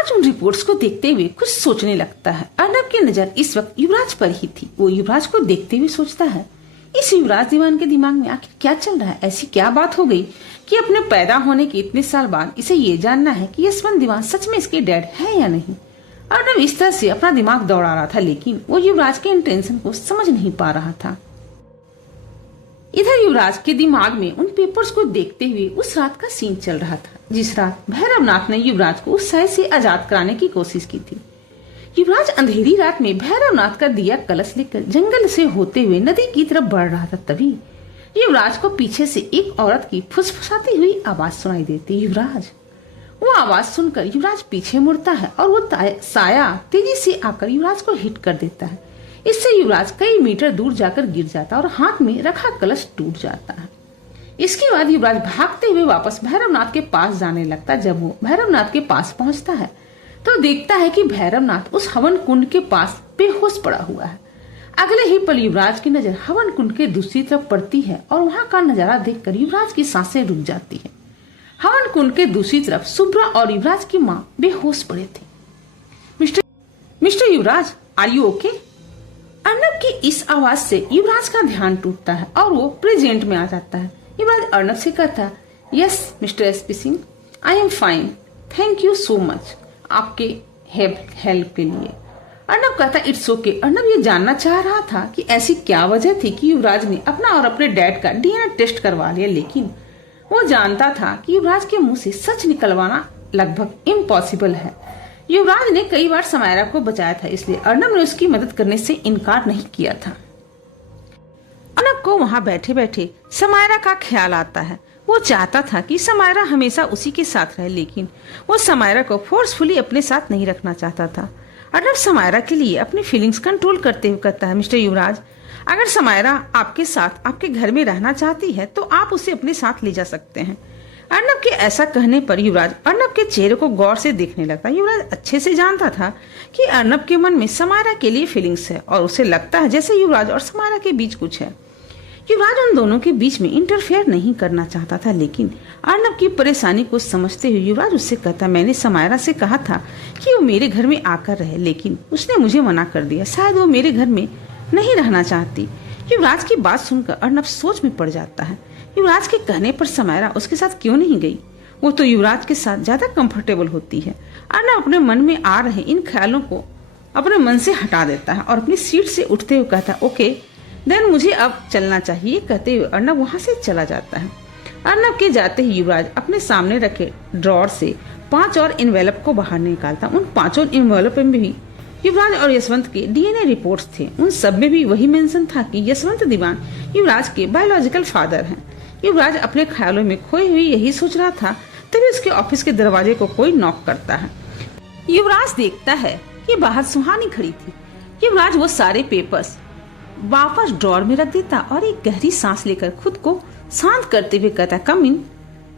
युवराज उन रिपोर्ट्स को देखते हुए कुछ सोचने लगता है। अर्नब की नजर इस वक्त युवराज पर ही थी। वो युवराज को देखते हुए सोचता है, इस युवराज दीवान के दिमाग में आखिर क्या चल रहा है? ऐसी क्या बात हो गई कि अपने पैदा होने के इतने साल बाद इसे ये जानना है कि यशवंत दीवान सच में इसके डैड है या नहीं। अर्नब इस तरह से अपना दिमाग दौड़ा रहा था, लेकिन वो युवराज के इंटेंशन को समझ नहीं पा रहा था। इधर युवराज के दिमाग में उन पेपर्स को देखते हुए उस रात का सीन चल रहा था, जिस रात भैरवनाथ ने युवराज को उस शय से आजाद कराने की कोशिश की थी। युवराज अंधेरी रात में भैरवनाथ का दिया कलश लेकर जंगल से होते हुए नदी की तरफ बढ़ रहा था। तभी युवराज को पीछे से एक औरत की फुसफुसाती हुई आवाज सुनाई देती। युवराज वो आवाज सुनकर युवराज पीछे मुड़ता है और वो साया तेजी से आकर युवराज को हिट कर देता है। इससे युवराज कई मीटर दूर जाकर गिर जाता है और हाथ में रखा कलश टूट जाता है। इसके बाद युवराज भागते हुए वापस भैरवनाथ के पास जाने लगता। जब वो भैरवनाथ के पास पहुंचता है तो देखता है कि भैरवनाथ उस हवन कुंड के पास बेहोश पड़ा हुआ है। अगले ही पल युवराज की नजर हवन कुंड के दूसरी तरफ पड़ती है और वहां का नजारा देखकर युवराज की सांसें रुक जाती है। हवन कुंड के दूसरी तरफ सुब्रा और युवराज की माँ बेहोश पड़े थे। Mister Yuvraj, are you okay? Arnab की इस आवाज से युवराज का ध्यान टूटता है और वो प्रेजेंट में आ जाता है। युवराज अर्नब से कहता है, yes mister SP Singh, I am fine, thank you so much आपके हेल्प के लिए। अर्नब कहता इट्स ओके। अर्नब ये जानना चाह रहा था कि ऐसी क्या वजह थी कि युवराज ने अपना और अपने डैड का डीएनए टेस्ट करवा लिया, लेकिन वो जानता था कि युवराज के मुंह से सच निकलवाना लगभग इम्पॉसिबल है। युवराज ने कई बार समायरा को बचाया था, इसलिए अर्नब ने उसकी मदद करने से इनकार नहीं किया था। अर्नब को वहां बैठे बैठे समायरा का ख्याल आता है। वो चाहता था कि समायरा हमेशा उसी के साथ रहे, लेकिन वो समायरा को फोर्सफुली अपने साथ नहीं रखना चाहता था। अर्नब समायरा के लिए अपनी फीलिंग्स कंट्रोल करते हुए कहता है, मिस्टर युवराज, अगर समायरा आपके साथ आपके घर में रहना चाहती है तो आप उसे अपने साथ ले जा सकते हैं। अर्नब के ऐसा कहने पर युवराज अर्नब के चेहरे को गौर से देखने लगता। युवराज अच्छे से जानता था कि अर्नब के मन में समायरा के लिए फीलिंग्स है और उसे लगता है जैसे युवराज और समायरा के बीच कुछ है। युवराज उन दोनों के बीच में इंटरफेयर नहीं करना चाहता था, लेकिन अर्नब की परेशानी को समझते हुए युवराज उससे कहता, मैंने समायरा से कहा था कि वो मेरे घर में आकर रहे, लेकिन उसने मुझे मना कर दिया। शायद वो मेरे घर में नहीं रहना चाहती। युवराज की बात सुनकर अर्नब सोच में पड़ जाता है। युवराज के कहने पर समायरा उसके साथ क्यों नहीं गई? वो तो युवराज के साथ ज्यादा कंफर्टेबल होती है। अर्नब अपने मन में आ रहे इन ख्यालों को अपने मन से हटा देता है और अपनी सीट से उठते हुए कहता, ओके देन मुझे अब चलना चाहिए। कहते हुए अर्नब वहां से चला जाता है। अर्नब के जाते ही युवराज अपने सामने रखे ड्रॉर से 5 और इन्वेलप को बाहर निकालता। उन 5 इन्वेलप में भी युवराज और यशवंत के डीएनए रिपोर्ट्स थे। उन सब में भी वही मेंशन था कि यशवंत दीवान युवराज के बायोलॉजिकल फादर हैं। युवराज अपने ख्यालों में खोए हुए यही सोच रहा था, तभी उसके ऑफिस के दरवाजे को कोई नॉक करता है। युवराज देखता है कि बाहर सुहानी खड़ी थी। युवराज वो सारे पेपर्स वापस ड्रॉर में रख देता और एक गहरी सांस लेकर खुद को शांत करते हुए कहता, कम इन।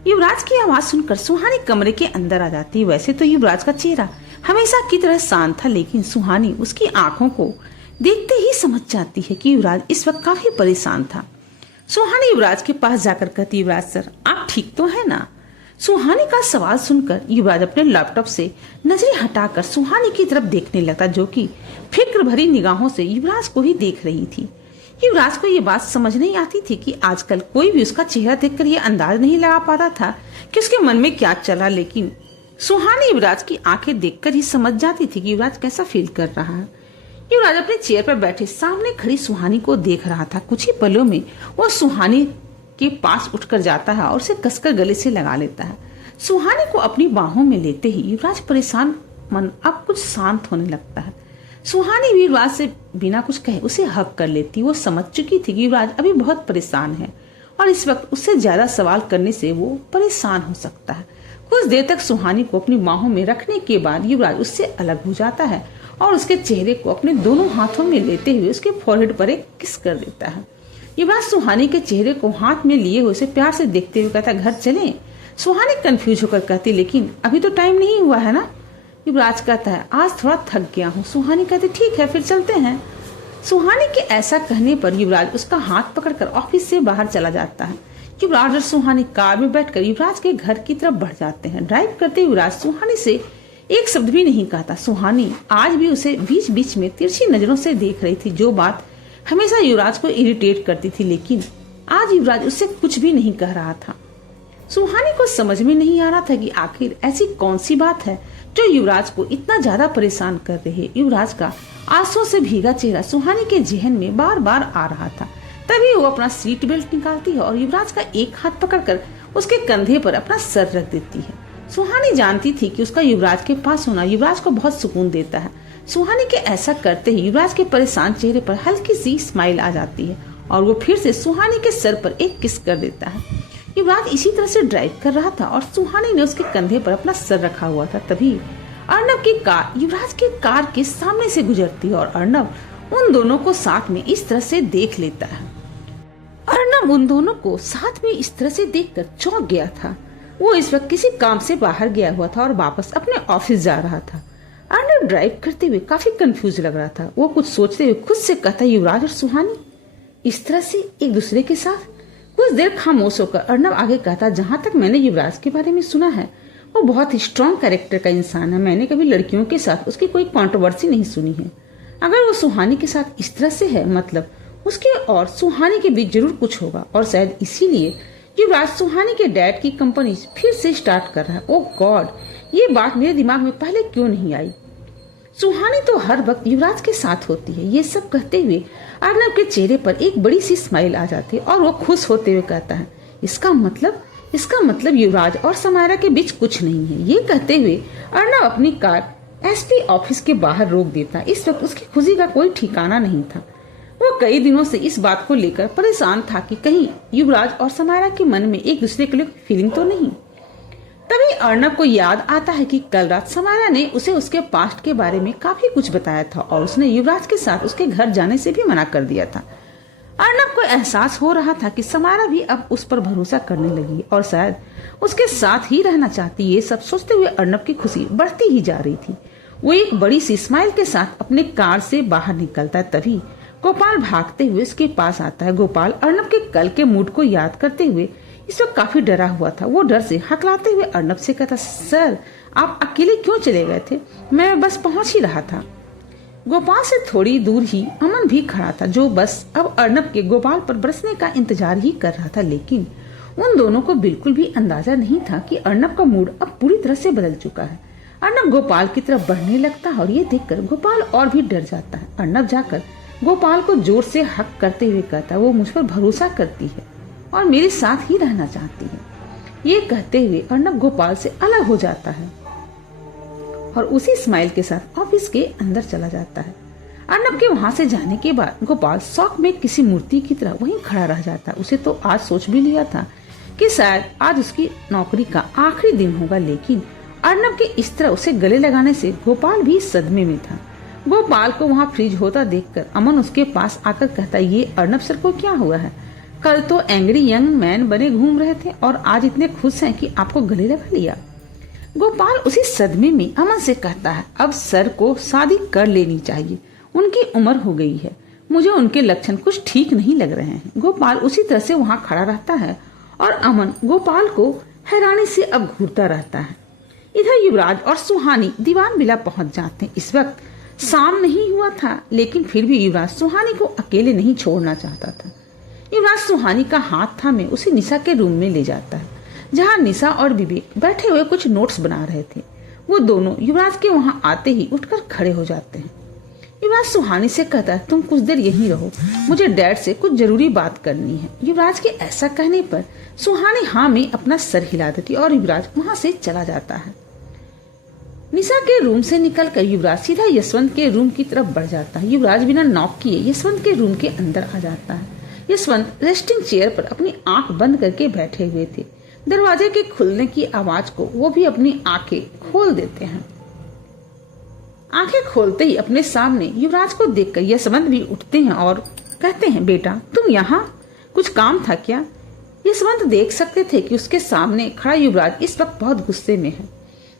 युवराज की आवाज सुनकर सुहानी कमरे के अंदर आ जाती। वैसे तो युवराज का चेहरा हमेशा की तरह शांत था, लेकिन सुहानी उसकी आंखों को देखते ही समझ जाती है कि युवराज इस वक्त काफी परेशान था। सुहानी युवराज के पास जाकर कहती, युवराज सर आप ठीक तो है ना? सुहानी का सवाल सुनकर युवराज अपने लैपटॉप से नजरें हटाकर सुहानी की तरफ देखने लगता, जो कि फिक्र भरी निगाहों से युवराज को ही देख रही थी। युवराज को ये बात समझ नहीं आती थी कि आजकल कोई भी उसका चेहरा देखकर ये अंदाज नहीं लगा पाता था कि उसके मन में क्या चला, लेकिन सुहानी युवराज की आंखें देखकर ही समझ जाती थी कि युवराज कैसा फील कर रहा है। युवराज अपने चेयर पर बैठे सामने खड़ी सुहानी को देख रहा था। कुछ ही पलों में वो सुहानी के पास उठकर जाता है और उसे कसकर गले से लगा लेता है। सुहानी को अपनी बाहों में लेते ही युवराज परेशान मन अब कुछ शांत होने लगता है। सुहानी भी युवराज से बिना कुछ कहे उसे हक कर लेती। वो समझ चुकी थी कि युवराज अभी बहुत परेशान है और इस वक्त उससे ज्यादा सवाल करने से वो परेशान हो सकता है। कुछ देर तक सुहानी को अपनी बाहों में रखने के बाद युवराज उससे अलग हो जाता है और उसके चेहरे को अपने दोनों हाथों में लेते हुए उसके फोरहेड पर एक किस कर देता है। युवराज सुहानी के चेहरे को हाथ में लिए हुए उसे प्यार से देखते हुए कहता, घर चलें? सुहानी कंफ्यूज होकर कहती, लेकिन अभी तो टाइम नहीं हुआ है ना? युवराज कहता है, आज थोड़ा थक गया हूँ। सुहानी कहती, ठीक है फिर चलते हैं। सुहानी के ऐसा कहने पर युवराज उसका हाथ पकड़कर ऑफिस से बाहर चला जाता है। युवराज और सुहानी कार में बैठकर युवराज के घर की तरफ बढ़ जाते हैं। ड्राइव करते युवराज सुहानी से एक शब्द भी नहीं कहा था। सुहानी आज भी उसे बीच बीच में तिरछी नजरों से देख रही थी, जो बात हमेशा युवराज को इरिटेट करती थी, लेकिन आज युवराज उससे कुछ भी नहीं कह रहा था। सुहानी को समझ में नहीं आ रहा था कि आखिर ऐसी कौन सी बात है जो युवराज को इतना ज्यादा परेशान कर रही है। युवराज का आंसुओं से भीगा चेहरा सुहानी के जहन में बार बार आ रहा था। तभी वो अपना सीट बेल्ट निकालती है और युवराज का एक हाथ पकड़कर उसके कंधे पर अपना सर रख देती है। सुहानी जानती थी कि उसका युवराज के पास होना युवराज को बहुत सुकून देता है। सुहानी के ऐसा करते ही युवराज के परेशान चेहरे पर हल्की सी स्माइल आ जाती है और वो फिर से सुहानी के सर पर एक किस कर देता है। युवराज इसी तरह से ड्राइव कर रहा था और सुहानी ने उसके कंधे पर अपना सर रखा हुआ था। तभी अर्नब की कार युवराज की कार के सामने से गुजरती है और अर्नब उन दोनों को साथ में इस तरह से देख लेता है। अर्नब उन दोनों को साथ में इस तरह से देखकर चौंक गया था। वो इस वक्त किसी काम से बाहर गया हुआ था और वापस अपने ऑफिस जा रहा था। अर्नब ड्राइव करते हुए काफी कंफ्यूज लग रहा था। वो कुछ सोचते हुए खुद से कहता, युवराज और सुहानी इस तरह से एक दूसरे के साथ। कुछ देर खामोश होकर अर्नब आगे कहता, जहाँ तक मैंने युवराज के बारे में सुना है वो बहुत ही स्ट्रॉन्ग कैरेक्टर का इंसान है। मैंने कभी लड़कियों के साथ उसकी कोई कंट्रोवर्सी नहीं सुनी है। अगर वो सुहानी के साथ इस तरह से है, मतलब उसके और सुहानी के बीच जरूर कुछ होगा और शायद इसीलिए युवराज सुहानी के डैड की कंपनी फिर से स्टार्ट कर रहा है। ओह गॉड, ये बात मेरे दिमाग में पहले क्यों नहीं आई। सुहानी तो हर वक्त युवराज के साथ होती है। ये सब कहते हुए अर्नब के चेहरे पर एक बड़ी सी स्माइल आ जाती है और वो खुश होते हुए कहता है, इसका मतलब युवराज और समायरा के बीच कुछ नहीं है। ये कहते हुए अर्नब अपनी कार एसपी ऑफिस के बाहर रोक देता। इस वक्त उसकी खुशी का कोई ठिकाना नहीं था। वो कई दिनों से इस बात को लेकर परेशान था कि कहीं युवराज और समायरा के मन में एक दूसरे के लिए फीलिंग तो नहीं। तभी अर्नब को याद आता है कि कल रात समायरा ने उसे उसके पास्ट के बारे में काफी कुछ बताया था और उसने युवराज के साथ उसके घर जाने से भी मना कर दिया था। अर्नब को एहसास हो रहा था कि समायरा भी अब उस पर भरोसा करने लगी और शायद उसके साथ ही रहना चाहती। ये सब सोचते हुए अर्नब की खुशी बढ़ती ही जा रही थी। वो एक बड़ी सी स्माइल के साथ अपने कार से बाहर निकलता है। तभी गोपाल भागते हुए उसके पास आता है। गोपाल अर्नब के कल के मूड को याद करते हुए इस वक्त काफी डरा हुआ था। वो डर से हकलाते हुए अर्नब से कहता, सर आप अकेले क्यों चले गए थे? मैं बस पहुंच ही रहा था। गोपाल से थोड़ी दूर ही अमन भी खड़ा था, जो बस अब अर्नब के गोपाल पर बरसने का इंतजार ही कर रहा था। लेकिन उन दोनों को बिल्कुल भी अंदाजा नहीं था कि अर्नब का मूड अब पूरी तरह से बदल चुका है। अर्नब गोपाल की तरफ बढ़ने लगता है और ये देखकर गोपाल और भी डर जाता है। अर्नब जाकर गोपाल को जोर से हक करते हुए कहता, वो मुझ पर भरोसा करती है और मेरे साथ ही रहना चाहती है। ये कहते हुए अर्नब गोपाल से अलग हो जाता है और उसी स्माइल के साथ ऑफिस के अंदर चला जाता है। अर्नब के वहां से जाने के बाद गोपाल शौक में किसी मूर्ति की तरह वहीं खड़ा रह जाता। उसे तो आज सोच भी लिया था कि शायद आज उसकी नौकरी का आखिरी दिन होगा, लेकिन अर्नब के इस तरह उसे गले लगाने से गोपाल भी सदमे में था। गोपाल को वहाँ फ्रीज होता देखकर अमन उसके पास आकर कहता, ये अर्नब सर को क्या हुआ है? कल तो एंग्री यंग मैन बने घूम रहे थे और आज इतने खुश हैं कि आपको गले लगा लिया। गोपाल उसी सदमे में अमन से कहता है, अब सर को शादी कर लेनी चाहिए, उनकी उम्र हो गई है, मुझे उनके लक्षण कुछ ठीक नहीं लग रहे हैं। गोपाल उसी तरह से वहाँ खड़ा रहता है और अमन गोपाल को हैरानी से अब घूरता रहता है। इधर युवराज और सुहानी दीवान बिला पहुंच जाते हैं। इस वक्त शाम नहीं हुआ था, लेकिन फिर भी युवराज सुहानी को अकेले नहीं छोड़ना चाहता था। युवराज सुहानी का हाथ थामे उसे निशा के रूम में ले जाता है, जहाँ निशा और विवेक बैठे हुए कुछ नोट्स बना रहे थे। वो दोनों युवराज के वहाँ आते ही उठकर खड़े हो जाते हैं। युवराज सुहानी से कहता है, तुम कुछ देर यहीं रहो, मुझे डैड से कुछ जरूरी बात करनी है। युवराज के ऐसा कहने पर सुहानी हाँ में अपना सर हिला देती और युवराज वहाँ से चला जाता है। निशा के रूम से निकलकर युवराज सीधा यशवंत के रूम की तरफ बढ़ जाता है। युवराज बिना नॉक किए यशवंत के रूम के अंदर आ जाता है। यशवंत रेस्टिंग चेयर पर अपनी आंख बंद करके बैठे हुए थे। दरवाजे के खुलने की आवाज को वो भी अपनी आंखें खोल देते हैं। आंखें खोलते ही अपने सामने युवराज को देखकर यशवंत भी उठते हैं और कहते हैं, बेटा तुम यहाँ, कुछ काम था क्या? यशवंत देख सकते थे कि उसके सामने खड़ा युवराज इस वक्त बहुत गुस्से में है।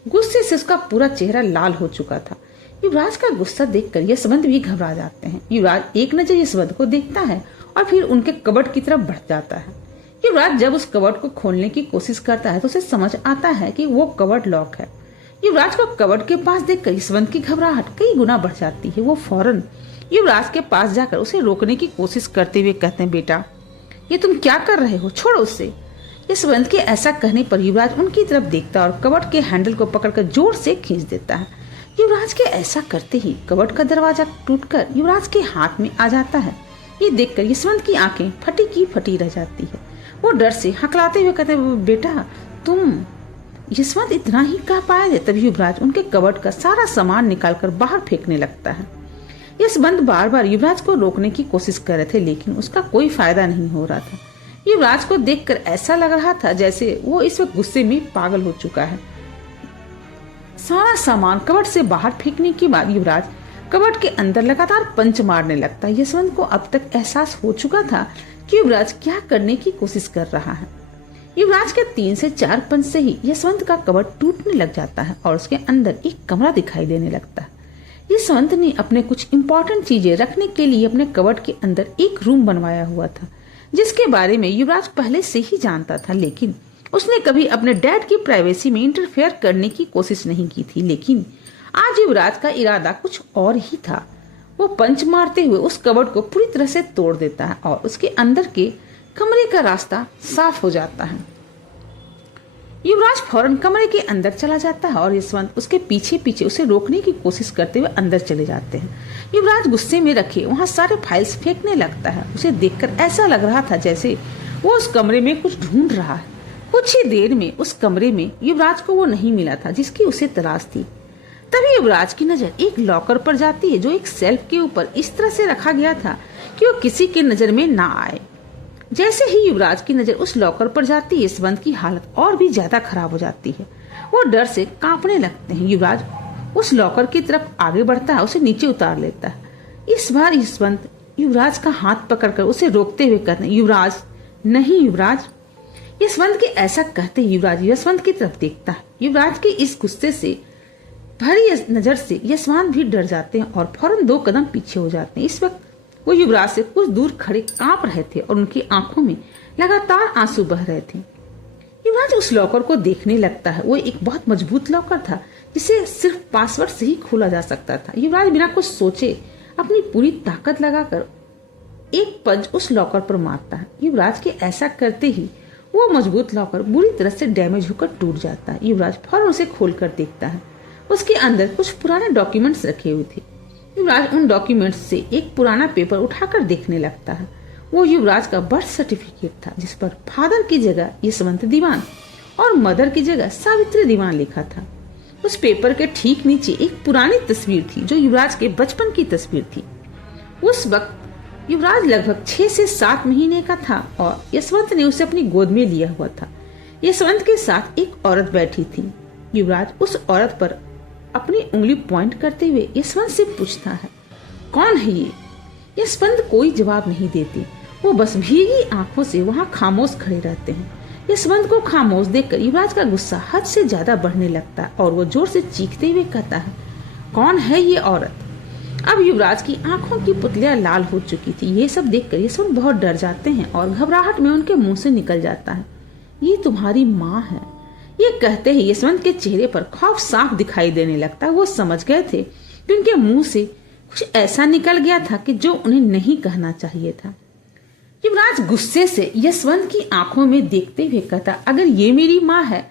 गुस्से से उसका पूरा चेहरा लाल हो चुका था। युवराज का गुस्सा देखकर यशवंत भी घबरा जाते हैं। युवराज एक नजर यशवंत को देखता है और फिर उनके कबर्ड की तरफ बढ़ जाता है। युवराज जब उस कबर्ड को खोलने की कोशिश करता है तो उसे समझ आता है कि वो कबर्ड लॉक है। युवराज को कबर्ड के पास देखकर यशवंत की घबराहट कई गुना बढ़ जाती है। वो फौरन युवराज के पास जाकर उसे रोकने की कोशिश करते हुए कहते हैं, बेटा ये तुम क्या कर रहे हो, छोड़ो उसे। यशवंत के ऐसा कहने पर युवराज उनकी तरफ देखता और कबर्ड के हैंडल को पकड़कर जोर से खींच देता है। युवराज के ऐसा करते ही कबर्ड का दरवाजा टूटकर युवराज के हाथ में आ जाता है। ये देखकर यशवंत की आंखें फटी की फटी रह जाती है। वो डर से हकलाते हुए कहते हैं, बेटा तुम। यशवंत इतना ही कह पाए थे तभी युवराज उनके कबर्ड का सारा सामान निकालकर बाहर फेंकने लगता है। यशवंत बार बार युवराज को रोकने की कोशिश कर रहे थे लेकिन उसका कोई फायदा नहीं हो रहा था। युवराज को देखकर ऐसा लग रहा था जैसे वो इस वक्त गुस्से में पागल हो चुका है। सारा सामान कबर्ड से बाहर फेंकने के बाद युवराज कबर्ड के अंदर लगातार पंच मारने लगता है। यशवंत को अब तक एहसास हो चुका था कि युवराज क्या करने की कोशिश कर रहा है। युवराज के 3 से 4 पंच से ही यशवंत का कबर्ड टूटने लग जाता है और उसके अंदर एक कमरा दिखाई देने लगता है। यशवंत ने अपने कुछ इंपॉर्टेंट चीजें रखने के लिए अपने कबर्ड के अंदर एक रूम बनवाया हुआ था जिसके बारे में युवराज पहले से ही जानता था, लेकिन उसने कभी अपने डैड की प्राइवेसी में इंटरफेयर करने की कोशिश नहीं की थी। लेकिन आज युवराज का इरादा कुछ और ही था। वो पंच मारते हुए उस कबर्ड को पूरी तरह से तोड़ देता है और उसके अंदर के कमरे का रास्ता साफ हो जाता है। युवराज फौरन कमरे के अंदर चला जाता है और यशवंत उसके पीछे पीछे उसे रोकने की कोशिश करते हुए अंदर चले जाते हैं। युवराज गुस्से में रखे वहां सारे फाइल्स फेंकने लगता है। उसे देखकर ऐसा लग रहा था जैसे वो उस कमरे में कुछ ढूंढ रहा है। कुछ ही देर में उस कमरे में युवराज को वो नहीं मिला था जिसकी उसे तलाश थी। तभी युवराज की नजर एक लॉकर पर जाती है जो एक सेल्फ के ऊपर इस तरह से रखा गया था कि वो किसी के नजर में ना आए। जैसे ही युवराज की नजर उस लॉकर पर जाती है यशवंत की हालत और भी ज्यादा खराब हो जाती है। वो डर से कांपने लगते हैं। युवराज उस लॉकर की तरफ आगे बढ़ता है, उसे नीचे उतार लेता है। इस बार यशवंत युवराज का हाथ पकड़कर उसे रोकते हुए कहते हैं, युवराज नहीं युवराज। यशवंत के ऐसा कहते ही युवराज यशवंत की तरफ देखता है। युवराज के इस गुस्से से भरी नजर से यशवंत भी डर जाते हैं और फौरन 2 कदम पीछे हो जाते हैं। इस वक्त वो युवराज से कुछ दूर खड़े कांप रहे थे और उनकी आंखों में लगातार आंसू बह रहे थे। युवराज उस लॉकर को देखने लगता है। वो एक बहुत मजबूत लॉकर था जिसे सिर्फ पासवर्ड से ही खोला जा सकता था। युवराज बिना कुछ सोचे अपनी पूरी ताकत लगाकर एक पंच उस लॉकर पर मारता है। युवराज के ऐसा करते ही वो मजबूत लॉकर बुरी तरह से डैमेज होकर टूट जाता है। युवराज फौरन उसे खोलकर देखता है। उसके अंदर कुछ पुराने डॉक्यूमेंट्स रखे हुए थे। युवराज उन डॉक्यूमेंट्स से एक पुराना पेपर उठाकर देखने लगता है। वो युवराज का बर्थ सर्टिफिकेट था जिस पर फादर की जगह यशवंत दीवान और मदर की जगह सावित्री दीवान लिखा था। उस पेपर के ठीक नीचे एक पुरानी तस्वीर थी जो युवराज के बचपन की तस्वीर थी। उस वक्त युवराज लगभग 6 से 7 महीने का था और यशवंत ने उसे अपनी गोद में लिया हुआ था। यशवंत के साथ एक औरत बैठी थी। युवराज उस औरत पर अपनी उंगली पॉइंट करते हुए यशवंत से पूछता है, कौन है ये? यशवंत कोई जवाब नहीं देती। वो बस भीगी आंखों से वहां खामोश खड़े रहते हैं। यशवंत को खामोश देखकर युवराज का गुस्सा हद से ज्यादा बढ़ने लगता है और वो जोर से चीखते हुए कहता है, कौन है ये औरत? अब युवराज की आंखों की पुतलियां लाल हो चुकी थी। ये सब देखकर यशवंत बहुत डर जाते हैं और घबराहट में उनके मुंह से निकल जाता है, ये तुम्हारी माँ है। ये कहते ही यशवंत के चेहरे पर खौफ साफ दिखाई देने लगता है। वो समझ गए थे कि उनके मुंह से कुछ ऐसा निकल गया था कि जो उन्हें नहीं कहना चाहिए था। युवराज गुस्से से यशवंत की आंखों में देखते हुए कहता, अगर ये मेरी माँ है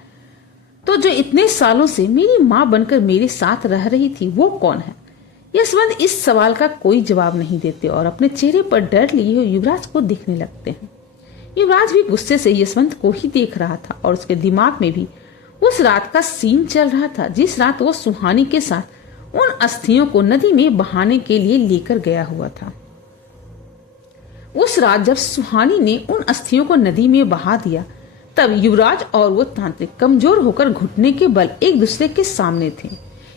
तो जो इतने सालों से मेरी माँ बनकर मेरे साथ रह रही थी वो कौन है? यशवंत इस सवाल का कोई जवाब नहीं देते और अपने चेहरे पर डर लिए हुए युवराज को देखने लगते हैं। युवराज भी गुस्से से यशवंत को ही देख रहा था और उसके दिमाग में भी उस रात का सीन चल रहा था जिस रात वो सुहानी के साथ उन अस्थियों को नदी में बहाने के लिए लेकर गया हुआ था। उस रात जब सुहानी ने उन अस्थियों को नदी में बहा दिया तब युवराज और वो तांत्रिक कमजोर होकर घुटने के बल एक दूसरे के सामने थे।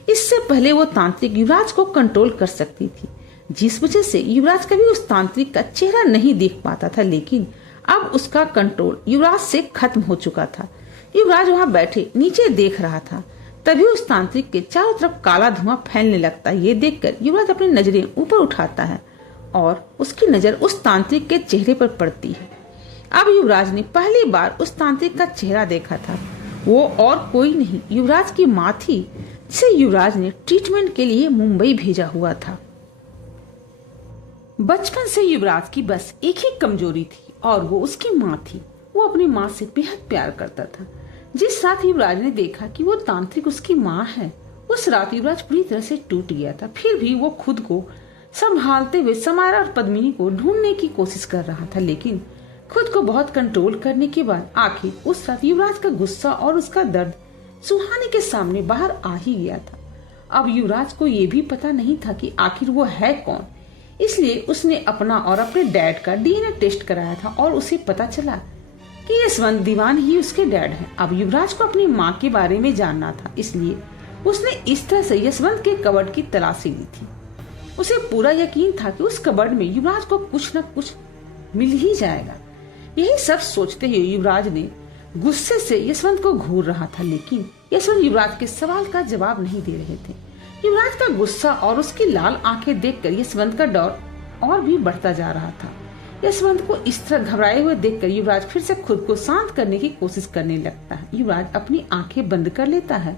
इससे पहले वो तांत्रिक युवराज को कंट्रोल कर सकती थी जिस वजह से युवराज कभी उस तांत्रिक का चेहरा नहीं देख पाता था, लेकिन अब उसका कंट्रोल युवराज से खत्म हो चुका था। युवराज वहां बैठे नीचे देख रहा था। तभी उस तांत्रिक के चारों तरफ काला धुआं फैलने लगता है। ये देखकर युवराज अपनी नजरें ऊपर उठाता है और उसकी नजर उस तांत्रिक के चेहरे पर पड़ती है। अब युवराज ने पहली बार उस तांत्रिक का चेहरा देखा था। वो और कोई नहीं, युवराज की माँ थी, जिसे युवराज ने ट्रीटमेंट के लिए मुंबई भेजा हुआ था। बचपन से युवराज की बस एक ही कमजोरी थी और वो उसकी माँ थी। वो अपनी माँ से बेहद प्यार करता था। जिस रात युवराज ने देखा कि वो तांत्रिक उसकी माँ है, उस रात युवराज पूरी तरह से टूट गया था। फिर भी वो खुद को संभालते हुए समायरा और पद्मिनी को ढूंढने की कोशिश कर रहा था, लेकिन खुद को बहुत कंट्रोल करने के बाद आखिर उस रात युवराज का गुस्सा और उसका दर्द सुहानी के सामने बाहर आ ही गया था। अब युवराज को ये भी पता नहीं था कि आखिर वो है कौन, इसलिए उसने अपना और अपने डैड का डीएनए टेस्ट कराया था और उसे पता चला कि यशवंत दीवान ही उसके डैड हैं। अब युवराज को अपनी माँ के बारे में जानना था, इसलिए उसने इस तरह से यशवंत के कबर्ड की तलाशी ली थी। उसे पूरा यकीन था कि उस कबर्ड में युवराज को कुछ न कुछ मिल ही जाएगा। यही सब सोचते हुए युवराज ने गुस्से से यशवंत को घूर रहा था, लेकिन यशवंत युवराज के सवाल का जवाब नहीं दे रहे थे। युवराज का गुस्सा और उसकी लाल आंखें देखकर यशवंत का डर और भी बढ़ता जा रहा था। यशवंत को इस तरह घबराए हुए देखकर युवराज फिर से खुद को शांत करने की कोशिश करने लगता है। युवराज अपनी आंखें बंद कर लेता है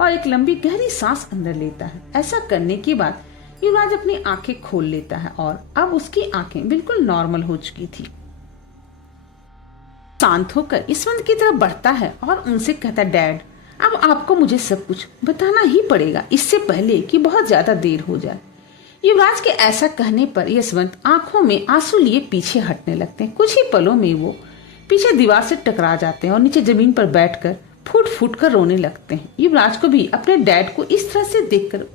और एक लंबी गहरी सांस अंदर लेता है। ऐसा करने के बाद युवराज अपनी आंखें खोल लेता है और अब उसकी आंखें बिल्कुल नॉर्मल हो चुकी थी। शांत होकर यशवंत की तरफ बढ़ता है और उनसे कहता, डैड, अब आपको मुझे सब कुछ बताना ही पड़ेगा, इससे पहले कि बहुत ज्यादा देर हो जाए। युवराज के ऐसा कहने पर यशवंत आंखों में आंसू लिए पीछे हटने लगते हैं। कुछ ही पलों में वो पीछे दीवार से टकरा जाते हैं और नीचे जमीन पर बैठकर फूट फूट कर रोने लगते हैं। युवराज को भी अपने डैड को इस तरह से देखकर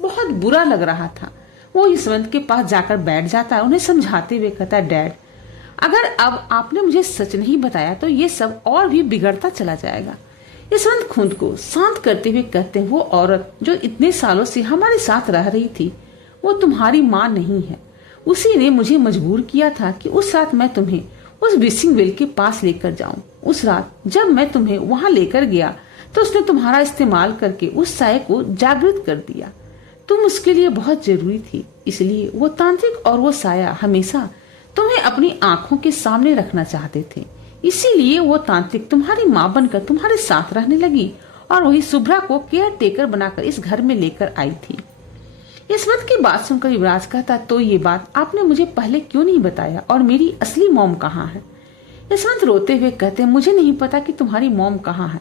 बहुत बुरा लग रहा था। वो यशवंत के पास जाकर बैठ जाता है, उन्हें समझाते हुए कहता है, डैड, अगर अब आपने मुझे सच नहीं बताया तो ये सब और भी बिगड़ता चला जाएगा। यशवंत खुद को शांत करते हुए कहते हैं, वो औरत जो इतने सालों से हमारे साथ रह रही थी वो तुम्हारी माँ नहीं है। उसी ने मुझे मजबूर किया था कि उस रात मैं तुम्हें उस विशिंग वेल के पास लेकर जाऊं। उस रात जब मैं तुम्हें वहां लेकर गया तो उसने तुम्हारा इस्तेमाल करके उस साये को जागृत कर दिया। तुम उसके लिए बहुत जरूरी थी, इसलिए वो तांत्रिक और वो साया हमेशा तुम्हें अपनी आंखों के सामने रखना चाहते थे। इसीलिए वो तांत्रिक तुम्हारी माँ बनकर तुम्हारे साथ रहने लगी और वही शुभ्रा को केयर टेकर बनाकर इस घर में लेकर आई थी। यशवंत की बात सुनकर युवराज कहता, तो ये बात आपने मुझे पहले क्यों नहीं बताया और मेरी असली मॉम कहाँ है? यशवंत रोते हुए कहते, मुझे नहीं पता कि तुम्हारी मॉम कहाँ है।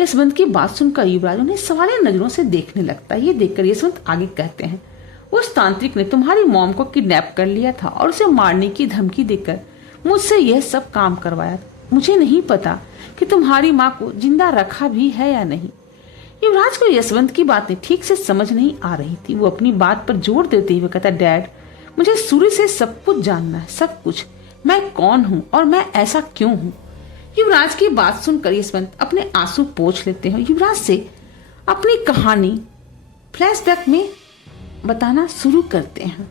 यशवंत की बात सुनकर युवराज उन्हें सवालिया नजरों से देखने लगता है। ये देखकर यशवंत आगे कहते हैं, उस तांत्रिक ने तुम्हारी मॉम को किडनैप कर लिया था और उसे मारने की धमकी देकर मुझसे यह सब काम करवाया। मुझे नहीं पता कि तुम्हारी माँ को जिंदा रखा भी है या नहीं। युवराज को यशवंत की बातें ठीक से समझ नहीं आ रही थी। वो अपनी बात पर जोर देते हुए कहता, डैड, मुझे शुरू से सब कुछ जानना है, सब कुछ। मैं कौन हूँ और मैं ऐसा क्यों हूँ? युवराज की बात सुनकर यशवंत अपने आंसू पोंछ लेते हैं। युवराज से अपनी कहानी फ्लैशबैक में बताना शुरू करते हैं।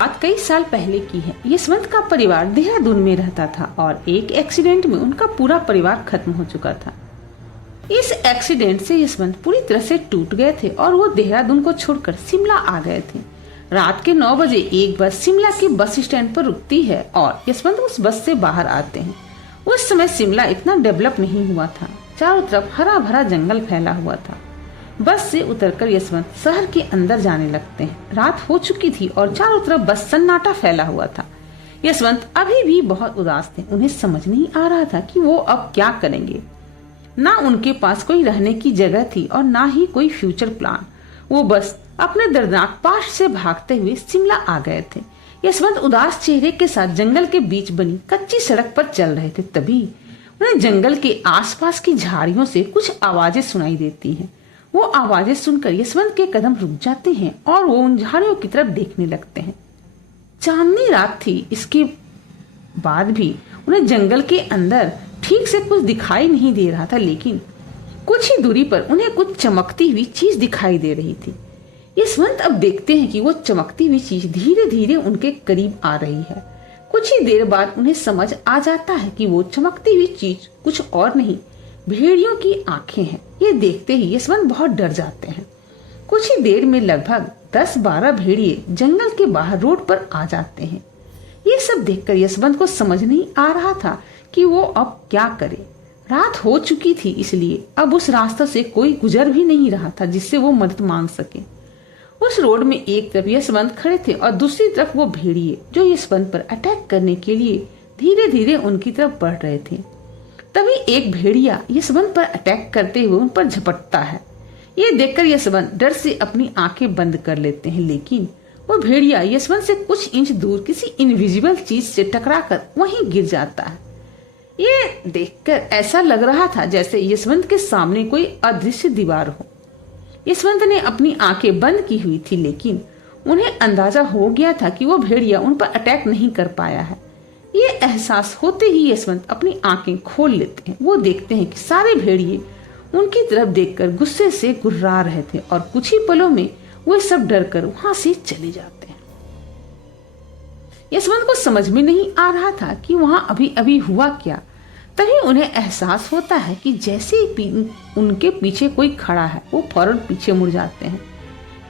बात कई साल पहले की है। यशवंत का परिवार देहरादून में रहता था और एक एक्सीडेंट में उनका पूरा परिवार खत्म हो चुका था। इस एक्सीडेंट से यशवंत पूरी तरह से टूट गए थे और वो देहरादून को छोड़कर शिमला आ गए थे। रात के 9 बजे एक बस शिमला के बस स्टैंड पर रुकती है और यशवंत उस बस से बाहर आते हैं। उस समय शिमला इतना डेवलप नहीं हुआ था। चारों तरफ हरा भरा जंगल फैला हुआ था। बस से उतरकर यशवंत शहर के अंदर जाने लगते हैं। रात हो चुकी थी और चारों तरफ बस सन्नाटा फैला हुआ था। यशवंत अभी भी बहुत उदास थे। उन्हें समझ नहीं आ रहा था कि वो अब क्या करेंगे। ना उनके पास कोई रहने की जगह थी और ना ही कोई फ्यूचर प्लान। वो बस अपने दर्दनाक पास से भागते हुए शिमला आ गए थे। यशवंत उदास चेहरे के साथ जंगल के बीच बनी कच्ची सड़क पर चल रहे थे। तभी उन्हें जंगल के आसपास की झाड़ियों से कुछ आवाजें सुनाई देती हैं। वो आवाजें सुनकर यशवंत के कदम रुक जाते हैं और वो उन झाड़ियों की तरफ देखने लगते हैं। चांदनी रात थी। इसके बाद भी उन्हें जंगल के अंदर ठीक से कुछ दिखाई नहीं दे रहा था, लेकिन कुछ ही दूरी पर उन्हें कुछ चमकती हुई चीज दिखाई दे रही थी। यशवंत अब देखते हैं कि वो चमकती हुई चीज धीरे धीरे उनके करीब आ रही है। कुछ ही देर बाद उन्हें समझ आ जाता है कि वो चमकती हुई चीज कुछ और नहीं, भेड़ियों की आंखें हैं। ये देखते ही यशवंत बहुत डर जाते हैं। कुछ ही देर में लगभग 10-12 भेड़िए जंगल के बाहर रोड पर आ जाते हैं। ये सब देखकर यशवंत को समझ नहीं आ रहा था कि वो अब क्या करे। रात हो चुकी थी, इसलिए अब उस रास्ते से कोई गुजर भी नहीं रहा था जिससे वो मदद मांग सके। उस रोड में एक तरफ यशवंत खड़े थे और दूसरी तरफ वो भेड़िए जो यशवंत पर अटैक करने के लिए धीरे धीरे उनकी तरफ बढ़ रहे थे। तभी एक भेड़िया यशवंत पर अटैक करते हुए उन पर झपटता है। ये देखकर यशवंत डर से अपनी आंखें बंद कर लेते हैं, लेकिन वो भेड़िया यशवंत से कुछ इंच दूर किसी इनविजिबल चीज से टकराकर वहीं गिर जाता है। ये देखकर ऐसा लग रहा था जैसे यशवंत के सामने कोई अदृश्य दीवार हो। यशवंत ने अपनी आंखें बंद की हुई थी, लेकिन उन्हें अंदाजा हो गया था कि वो भेड़िया उन पर अटैक नहीं कर पाया है। ये एहसास होते ही यशवंत अपनी आंखें खोल लेते हैं। वो देखते हैं कि सारे भेड़िए उनकी तरफ देखकर गुस्से से गुर्रा रहे थे और कुछ ही पलों में वे सब डरकर वहां से चले जाते हैं। यशवंत को समझ में नहीं आ रहा था कि वहां अभी अभी हुआ क्या। तभी उन्हें एहसास होता है कि जैसे उनके पीछे कोई खड़ा है, वो फौरन पीछे मुड़ जाते हैं।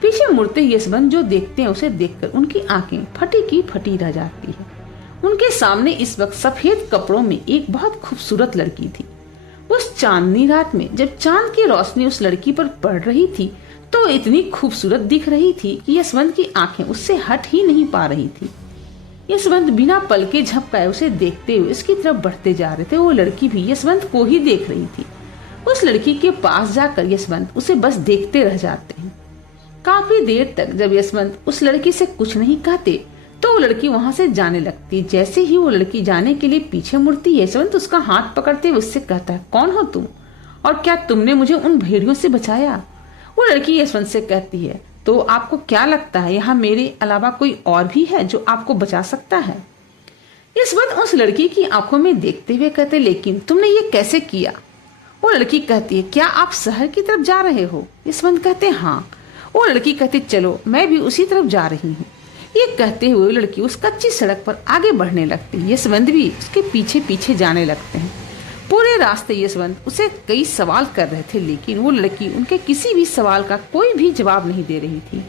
पीछे मुड़ते यशवंत जो देखते हैं उसे देखकर उनकी आंखें फटी की फटी रह जाती है। उनके सामने इस वक्त सफेद कपड़ों में एक बहुत खूबसूरत लड़की थी। उस चांदनी रात में जब चांद की रोशनी उस लड़की पर पड़ रही थी तो इतनी खूबसूरत दिख रही थी कि यशवंत की आंखें उससे हट ही नहीं पा रही थी। यशवंत बिना पलके झपकाए उसे देखते हुए इसकी तरफ बढ़ते जा रहे थे। वो लड़की भी यशवंत को ही देख रही थी। उस लड़की के पास जाकर यशवंत उसे बस देखते रह जाते हैं। काफी देर तक जब यशवंत उस लड़की से कुछ नहीं कहते तो वो लड़की वहां से जाने लगती। जैसे ही वो लड़की जाने के लिए पीछे मुड़ती, यशवंत उसका हाथ पकड़ते हुए उससे कहता है, कौन हो तुम और क्या तुमने मुझे उन भेड़ियों से बचाया? वो लड़की यशवंत से कहती है, तो आपको क्या लगता है यहाँ मेरे अलावा कोई और भी है जो आपको बचा सकता है? यशवंत उस लड़की की आंखों में देखते हुए कहते, लेकिन तुमने ये कैसे किया? वो लड़की कहती है, क्या आप शहर की तरफ जा रहे हो? यशवंत कहते, हाँ। वो लड़की कहती, चलो मैं भी उसी तरफ जा रही हूँ। ये कहते हुए लड़की उस कच्ची सड़क पर आगे बढ़ने लगती है। यशवंत भी उसके पीछे पीछे जाने लगते हैं। पूरे रास्ते यशवंत उसे कई सवाल कर रहे थे, लेकिन वो लड़की उनके किसी भी सवाल का कोई भी जवाब नहीं दे रही थी।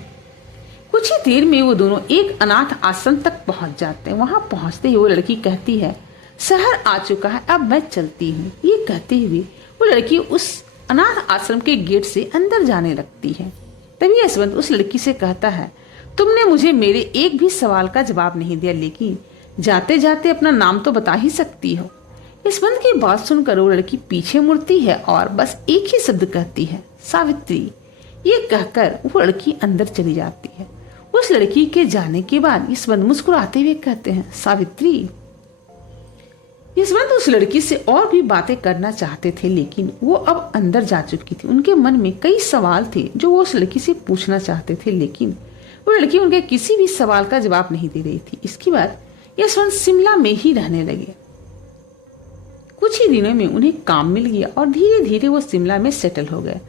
कुछ ही देर में वो दोनों एक अनाथ आश्रम तक पहुंच जाते हैं। वहां पहुंचते ही वो लड़की कहती है, शहर आ चुका है, अब मैं चलती हूँ। ये कहते हुए वो लड़की उस अनाथ आश्रम के गेट से अंदर जाने लगती है। तभी यशवंत उस लड़की से कहता है, तुमने मुझे मेरे एक भी सवाल का जवाब नहीं दिया, लेकिन जाते जाते अपना नाम तो बता ही सकती हो। यशवंत की बात सुनकर वो लड़की पीछे मुड़ती है और बस एक ही शब्द कहती है, सावित्री। ये कहकर वो लड़की अंदर चली जाती है। उस लड़की के जाने के बाद यशवंत मुस्कुराते हुए कहते हैं, सावित्री। यशवंत उस लड़की से और भी बातें करना चाहते थे, लेकिन वो अब अंदर जा चुकी थी। उनके मन में कई सवाल थे जो वो उस लड़की से पूछना चाहते थे, लेकिन वो लड़की उनके किसी भी सवाल का जवाब नहीं दे रही थी। इसके बाद यशवंत शिमला में ही रहने लगे। कुछ ही दिनों में उन्हें काम मिल गया और धीरे धीरे वो शिमला में सेटल हो गए।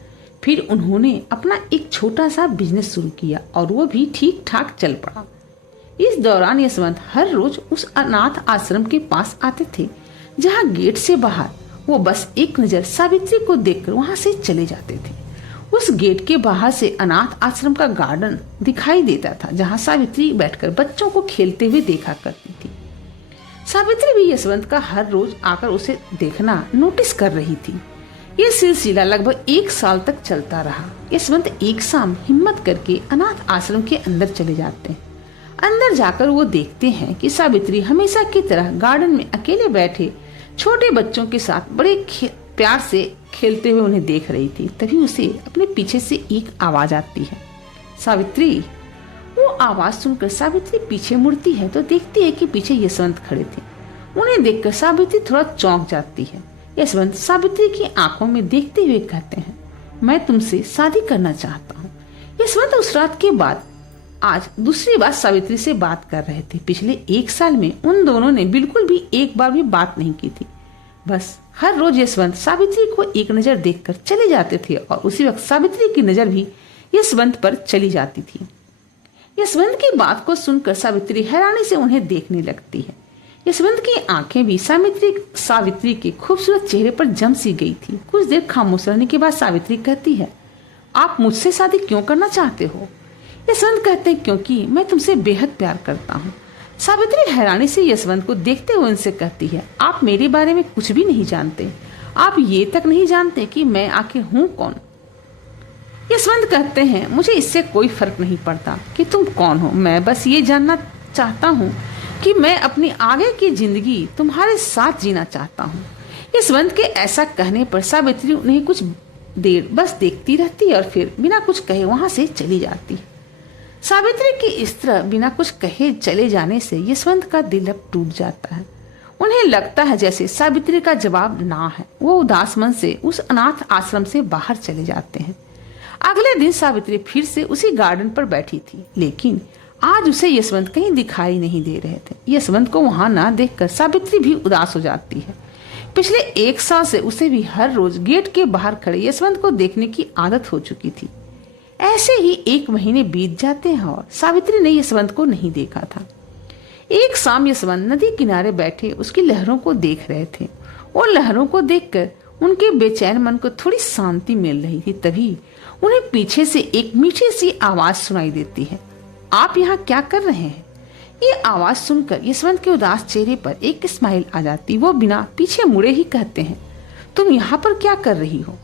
फिर उन्होंने अपना एक छोटा सा बिजनेस शुरू किया और वो भी ठीक ठाक चल पड़ा। इस दौरान यशवंत हर रोज उस अनाथ आश्रम के पास आते थे, जहाँ गेट से बाहर वो बस एक नजर सावित्री को देखकर वहां से चले जाते थे। उस गेट के बाहर से अनाथ आश्रम का गार्डन दिखाई देता था, जहाँ सावित्री बैठकर बच्चों को खेलते हुए देखा करती थी। सावित्री भी यशवंत का हर रोज आकर उसे देखना नोटिस कर रही थी। यह सिलसिला लगभग 1 साल तक चलता रहा। यशवंत एक शाम हिम्मत करके अनाथ आश्रम के अंदर चले जाते हैं। अंदर जाकर वो देखते हैं कि सावित्री हमेशा की तरह गार्डन में अकेले बैठे छोटे बच्चों के साथ बड़े प्यार से खेलते हुए उन्हें देख रही थी। तभी उसे अपने पीछे से एक आवाज आती है, सावित्री। वो आवाज सुनकर सावित्री पीछे मुड़ती है तो देखती है कि पीछे यशवंत खड़े थे। उन्हें देखकर सावित्री थोड़ा चौंक जाती है। यशवंत सावित्री की आंखों में देखते हुए कहते हैं, मैं तुमसे शादी करना चाहता हूँ। यशवंत उस रात के बाद आज दूसरी बार सावित्री से बात कर रहे थे। पिछले 1 साल में उन दोनों ने बिल्कुल भी एक बार भी बात नहीं की थी। बस हर रोज यशवंत सावित्री को एक नजर देखकर चले जाते थे और उसी वक्त सावित्री की नजर भी यशवंत पर चली जाती थी। यशवंत की बात को सुनकर सावित्री हैरानी से उन्हें देखने लगती है। यशवंत की आंखें भी सावित्री के खूबसूरत चेहरे पर जम सी गई थी। कुछ देर खामोश रहने के बाद सावित्री कहती है, आप मुझसे शादी क्यों करना चाहते हो? यशवंत कहते हैं, क्योंकि मैं तुमसे बेहद प्यार करता हूँ। सावित्री हैरानी से यशवंत को देखते हुए उनसे कहती है, आप मेरे बारे में कुछ भी नहीं जानते। आप ये तक नहीं जानते कि मैं आखिर हूं कौन। यशवंत कहते हैं, मुझे इससे कोई फर्क नहीं पड़ता कि तुम कौन हो, मैं बस ये जानना चाहता हूँ कि मैं अपनी आगे की जिंदगी तुम्हारे साथ जीना चाहता हूँ। यशवंत के ऐसा कहने पर सावित्री उन्हें कुछ देर बस देखती रहती और फिर बिना कुछ कहे वहां से चली जाती। सावित्री की इस तरह बिना कुछ कहे चले जाने से यशवंत का दिल अब टूट जाता है। उन्हें लगता है जैसे सावित्री का जवाब ना है। वो उदास मन से उस अनाथ आश्रम से बाहर चले जाते हैं। अगले दिन सावित्री फिर से उसी गार्डन पर बैठी थी, लेकिन आज उसे यशवंत कहीं दिखाई नहीं दे रहे थे। यशवंत को वहां ना देखकर सावित्री भी उदास हो जाती है। पिछले 1 साल से उसे भी हर रोज गेट के बाहर खड़े यशवंत को देखने की आदत हो चुकी थी। ऐसे ही 1 महीने बीत जाते हैं और सावित्री ने यशवंत को नहीं देखा था। एक शाम यशवंत नदी किनारे बैठे उसकी लहरों को देख रहे थे और लहरों को देखकर उनके बेचैन मन को थोड़ी शांति मिल रही थी। तभी उन्हें पीछे से एक मीठी सी आवाज सुनाई देती है, आप यहाँ क्या कर रहे हैं? ये आवाज सुनकर यशवंत के उदास चेहरे पर एक स्माइल आ जाती। वो बिना पीछे मुड़े ही कहते हैं, तुम यहाँ पर क्या कर रही हो?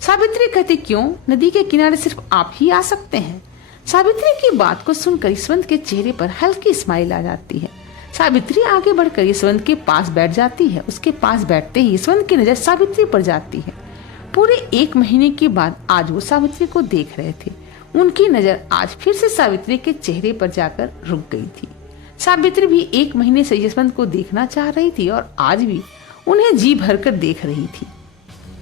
सावित्री कहती, क्यों, नदी के किनारे सिर्फ आप ही आ सकते हैं। सावित्री की बात को सुनकर यशवंत के चेहरे पर हल्की स्माइल आ जाती है। सावित्री आगे बढ़कर यशवंत के पास बैठ जाती है। उसके पास बैठते ही यशवंत की नजर सावित्री पर जाती है। पूरे 1 महीने के बाद आज वो सावित्री को देख रहे थे। उनकी नजर आज फिर से सावित्री के चेहरे पर जाकर रुक गई थी। सावित्री भी 1 महीने से यशवंत को देखना चाह रही थी और आज भी उन्हें जी भरकर देख रही थी।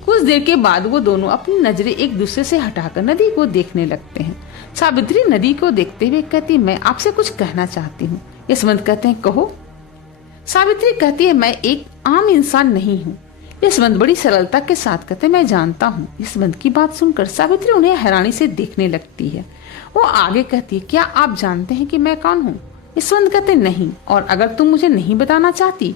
कुछ देर के बाद वो दोनों अपनी नजरें एक दूसरे से हटाकर नदी को देखने लगते हैं। सावित्री नदी को देखते हुए कहती, मैं आपसे कुछ कहना चाहती हूँ। यशवंत कहते हैं, कहो। सावित्री कहती है, मैं एक आम इंसान नहीं हूँ। यशवंत बड़ी सरलता के साथ कहते, मैं जानता हूँ। यशवंत की बात सुनकर सावित्री उन्हें हैरानी से देखने लगती है। वो आगे कहती है, क्या आप जानते हैं कि मैं कौन हूँ? यशवंत कहते, नहीं, और अगर तुम मुझे नहीं बताना चाहती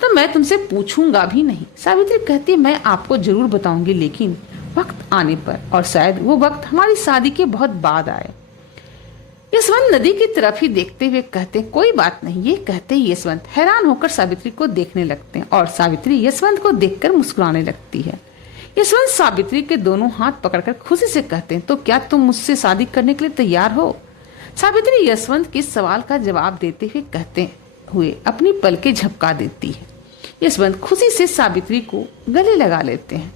तो मैं तुमसे पूछूंगा भी नहीं। सावित्री कहती, मैं आपको जरूर बताऊंगी, लेकिन वक्त आने पर, और शायद वो वक्त हमारी शादी के बहुत बाद आए। यशवंत नदी की तरफ ही देखते हुए कहते, कोई बात नहीं। ये कहते ही यशवंत हैरान होकर सावित्री को देखने लगते हैं और सावित्री यशवंत को देखकर मुस्कुराने लगती है। यशवंत सावित्री के दोनों हाथ पकड़कर खुशी से कहते हैं, तो क्या तुम मुझसे शादी करने के लिए तैयार हो? सावित्री यशवंत के सवाल का जवाब देते हुए कहते हुए अपनी पलकें झपका देती है। यशवंत खुशी से सावित्री को गले लगा लेते हैं।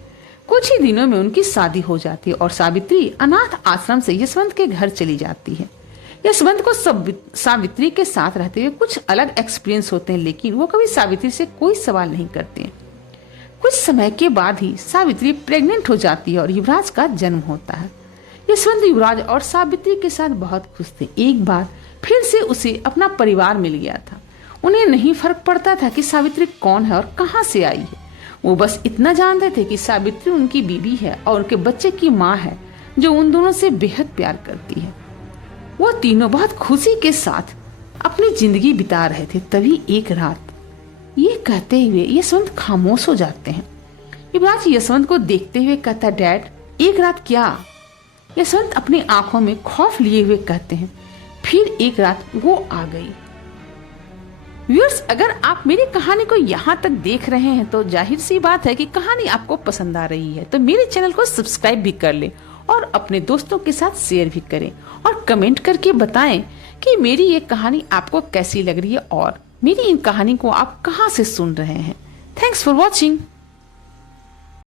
कुछ ही दिनों में उनकी शादी हो जाती है और सावित्री अनाथ आश्रम से यशवंत के घर चली जाती है। यशवंत को सावित्री के साथ रहते हुए कुछ अलग एक्सपीरियंस होते हैं, लेकिन वो कभी सावित्री से कोई सवाल नहीं करते। कुछ समय के बाद ही सावित्री प्रेग्नेंट हो जाती है और युवराज का जन्म होता है। यशवंत युवराज और सावित्री के साथ बहुत खुश थे। एक बार फिर से उसे अपना परिवार मिल गया था। उन्हें नहीं फर्क पड़ता था कि सावित्री कौन है और कहां से आई है। वो बस इतना जानते थे कि सावित्री उनकी बीवी है और उनके बच्चे की माँ है, जो उन दोनों से बेहद प्यार करती है। वो तीनों बहुत खुशी के साथ अपनी जिंदगी बिता रहे थे। तभी एक रात ये कहते हुए यशवंत खामोश हो जाते हैं। युवराज यशवंत को देखते हुए कहता, डैड, एक रात क्या? यशवंत अपनी आंखों में खौफ लिए हुए कहते हैं, फिर एक रात वो आ गई। व्यूअर्स, अगर आप मेरी कहानी को यहाँ तक देख रहे हैं तो जाहिर सी बात है कि कहानी आपको पसंद आ रही है। तो मेरे चैनल को सब्सक्राइब भी कर लें और अपने दोस्तों के साथ शेयर भी करें और कमेंट करके बताएं कि मेरी ये कहानी आपको कैसी लग रही है और मेरी इन कहानी को आप कहां से सुन रहे हैं। Thanks for watching.